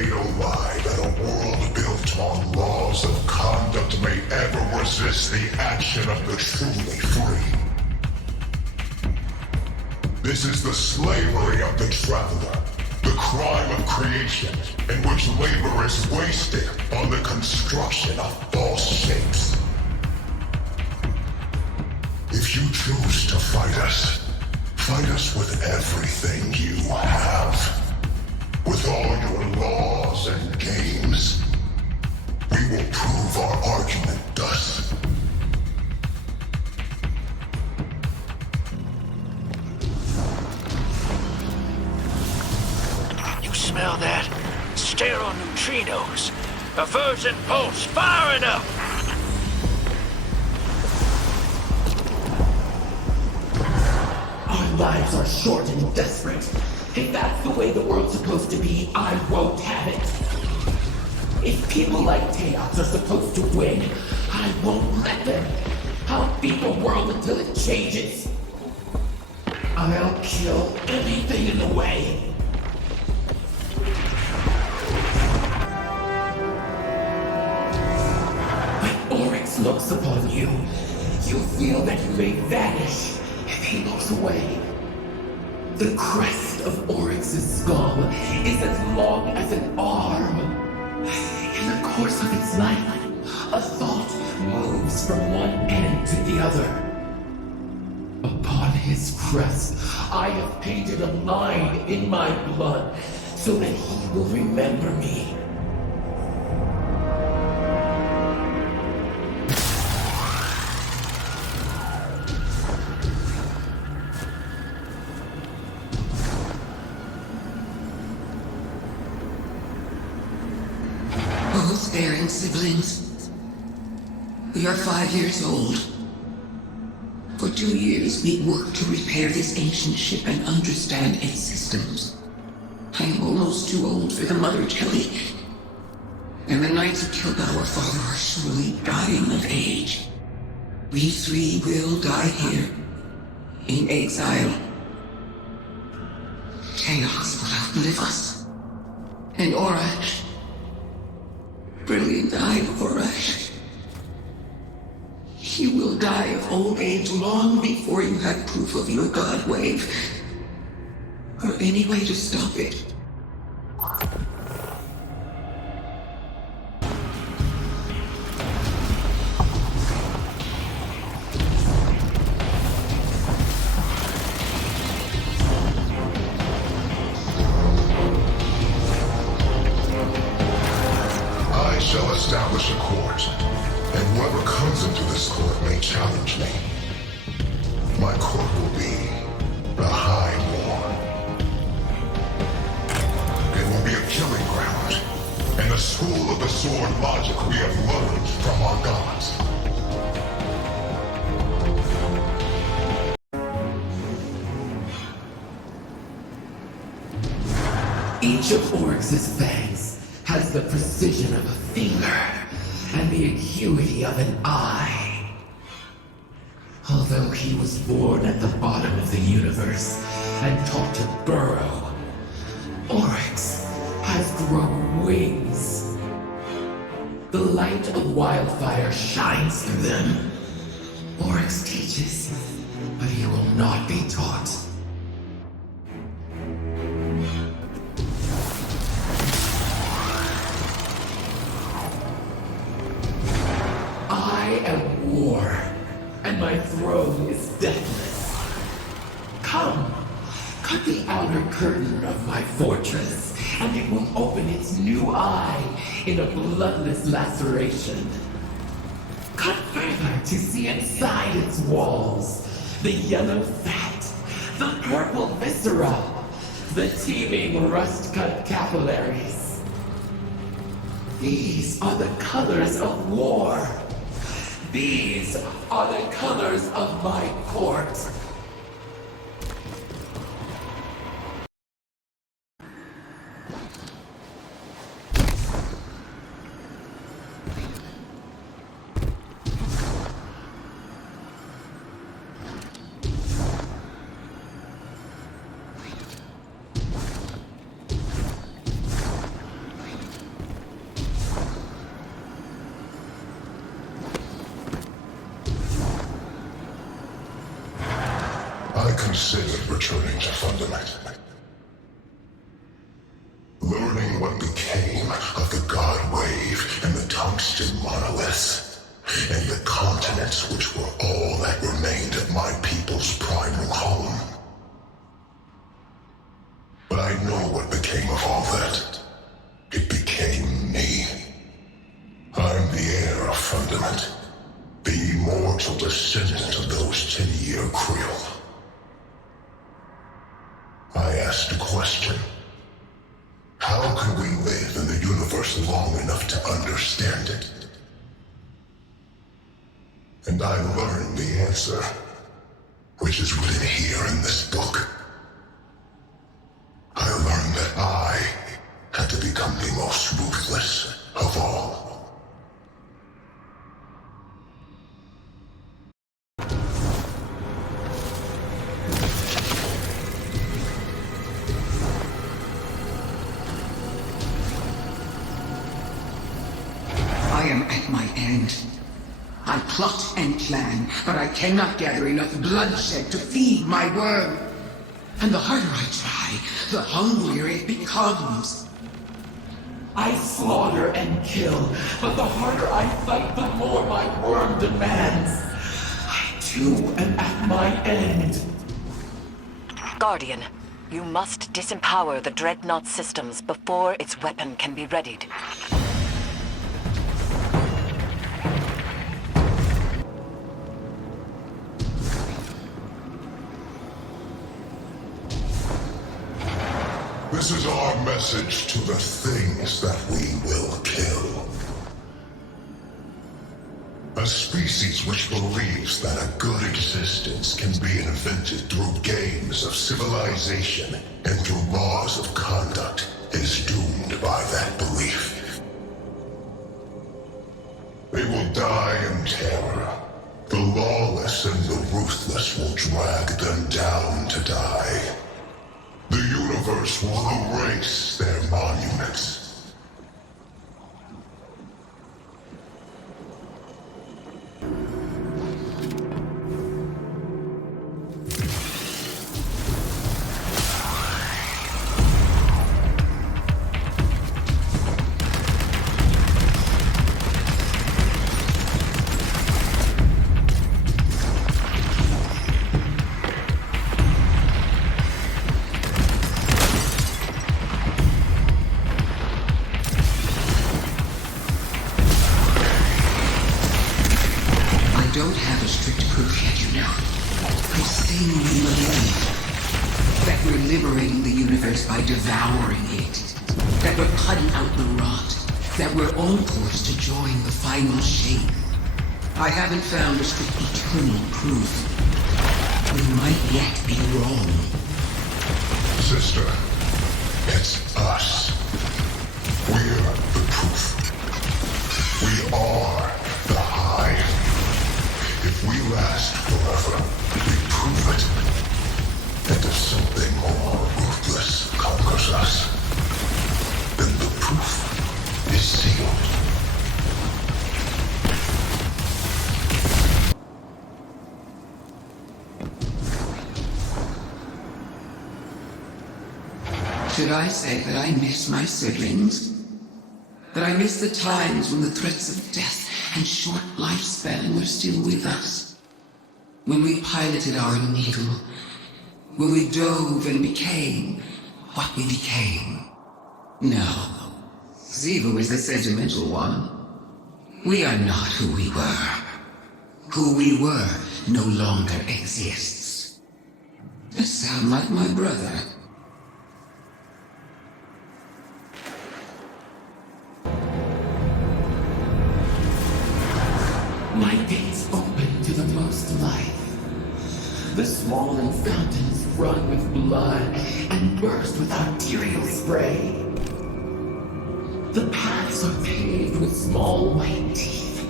fatal lie that a world built on laws of conduct may ever resist the action of the truly free. This is the slavery of the traveler, the crime of creation, in which labor is wasted on the construction of false shapes. If you choose to fight us with everything you have. With all your laws and games, we will prove our argument thus. You smell that? Sterile neutrinos. A version pulse firing up! Our lives are short and desperate. If that's the way the world's supposed to be, I won't have it. If people like Teox are supposed to win, I won't let them. I'll beat the world until it changes. I'll kill anything in the way. When Oryx looks upon you, you feel that you may vanish if he looks away. The crest of Oryx's skull is as long as an arm. In the course of its life, a thought moves from one end to the other. Upon his crest, I have painted a line in my blood so that he will remember me. Bearing siblings. We are 5 years old. For 2 years, we worked to repair this ancient ship and understand its systems. I am almost too old for the mother Kelly. And the knights who killed our father are surely dying of age. We 3 will die here, in exile. Chaos will outlive us. And Orash, brilliant-eyed Orash, you will die of old age long before you have proof of your god wave, or any way to stop it. Shall establish a court, and whoever comes into this court may challenge me. My court will be the High War. It will be a killing ground, and a school of the sword logic we have learned from our gods. Each of Oryx's fangs has the precision of a finger and the acuity of an eye. Although he was born at the bottom of the universe and taught to burrow, Oryx has grown wings. The light of wildfire shines through them. Oryx teaches, but he will not be taught. I am war, and my throne is deathless. Come, cut the outer curtain of my fortress, and it will open its new eye in a bloodless laceration. Cut further to see inside its walls, the yellow fat, the purple viscera, the teeming rust-cut capillaries. These are the colors of war. These are the colors of my court. considered returning to Fundament. Learning what became of the God Wave and the Tungsten Monoliths, and the continents which were all that remained of my people's primal home. But I know what became of all that. It became me. I'm the heir of Fundament, the immortal descendant of those 10-year Krill. I asked a question. How can we live in the universe long enough to understand it? And I learned the answer, which is written here in this book. I learned that I had to become the most ruthless of all. I am at my end. I plot and plan, but I cannot gather enough bloodshed to feed my worm. And the harder I try, the hungrier it becomes. I slaughter and kill, but the harder I fight, the more my worm demands. I too am at my end. Guardian, you must disempower the Dreadnought systems before its weapon can be readied. This is our message to the things that we will kill. A species which believes that a good existence can be invented through games of civilization and through laws of conduct is doomed by that belief. They will die in terror. The lawless and the ruthless will drag them down to die. The universe will erase their monuments. I don't have a strict proof yet, you know. I sanely believe that we're liberating the universe by devouring it. That we're cutting out the rot. That we're on course to join the final shape. I haven't found a strict eternal proof. We might yet be wrong. Sister, it's us. We're the proof. We are the Hive. If we last forever, we prove it. And if something more ruthless conquers us, then the proof is sealed. Should I say that I miss my siblings? That I miss the times when the threats of death and short lifespan were still with us? When we piloted our needle, when we dove and became what we became? No, Ziva was the sentimental one. We are not who we were. Who we were no longer exists. You sound like my brother. My gates open to the most life. The swollen fountains run with blood and burst with arterial spray. The paths are paved with small white teeth.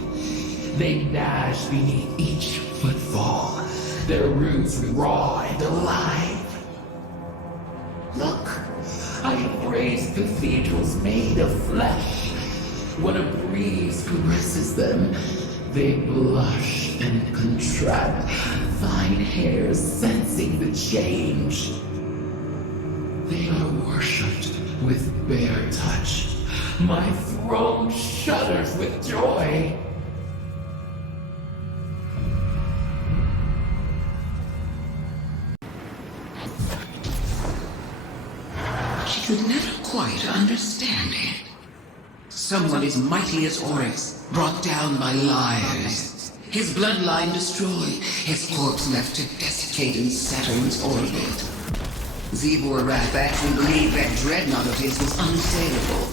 They gnash beneath each footfall, their roots raw and alive. Look, I have raised cathedrals made of flesh. When a breeze caresses them, they blush and contract, fine hairs sensing the change. They are worshipped with bare touch. My throne shudders with joy. She could never quite understand it. Someone as mighty as Oryx, brought down by liars. His bloodline destroyed, his corpse left to desiccate in Saturn's orbit. Zebor Wrath actually believed that dreadnought of his was unassailable.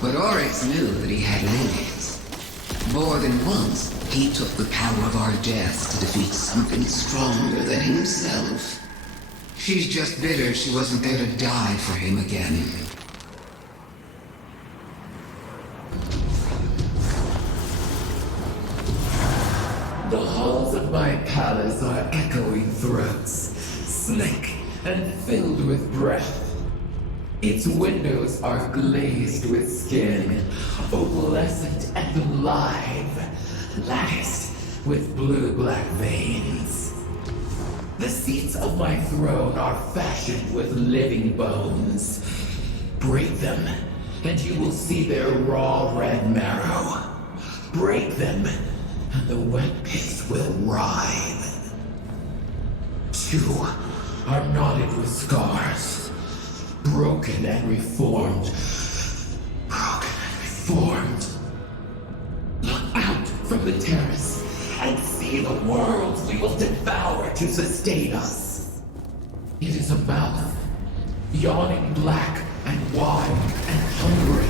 But Oryx knew that he had limits. More than once, he took the power of our deaths to defeat something stronger than himself. She's just bitter she wasn't there to die for him again. The halls of my palace are echoing throats, slick and filled with breath. Its windows are glazed with skin, opalescent and alive, latticed with blue-black veins. The seats of my throne are fashioned with living bones. Break them, and you will see their raw red marrow. Break them, and the wet pits will writhe. Two are knotted with scars, broken and reformed. Broken and reformed. Look out from the terrace and see the worlds we will devour to sustain us. It is a mouth, yawning black and wide and hungry.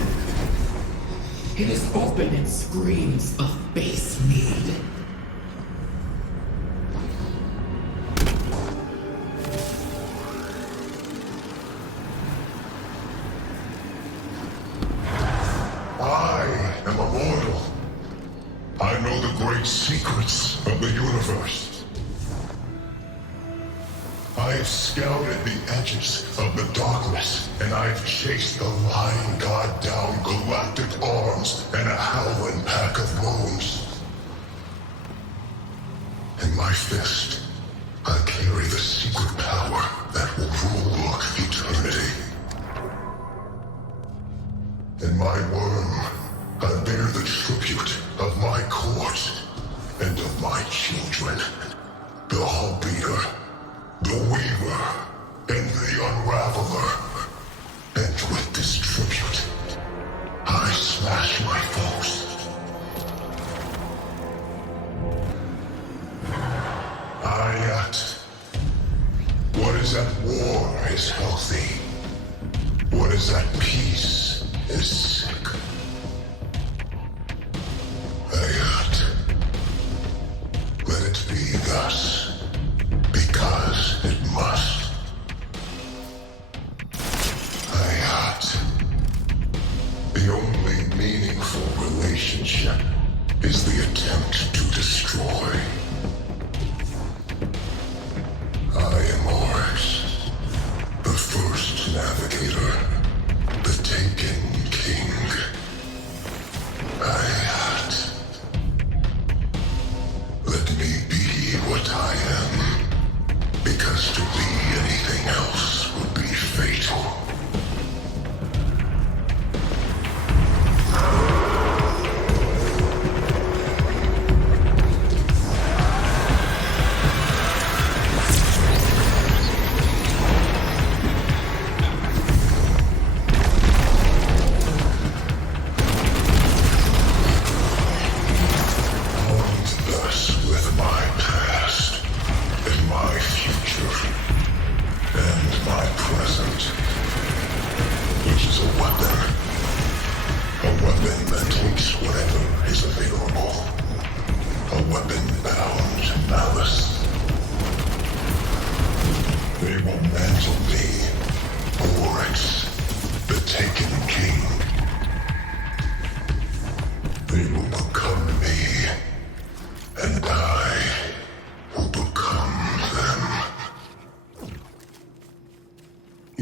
It is open and screams of base need. I am immortal. I know the great secrets of the universe. I've scouted the edges of the darkness, and I've chased the lying god down galactic arms and a howling pack of bones. In my fist, I carry the secret power that will rule eternity. In my worm, I bear the tribute of my court and of my children. The Hull-Beater, the Weaver, and the Unraveler. And with this tribute, I smash my foes. Ayat. What is at war is healthy. What is at peace is sick. Ayat. Let it be thus, because it must. Ayat. The only meaningful relationship is the attempt to destroy. I am Oryx, the first navigator, the Taken King. Ayat. Let me be what I am, because to be anything else would be fatal.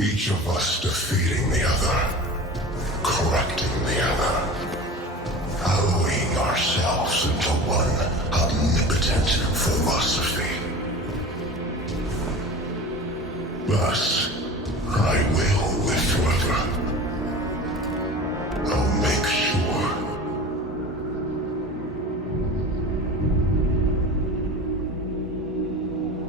Each of us defeating the other, correcting the other, alloying ourselves into one omnipotent philosophy. Thus,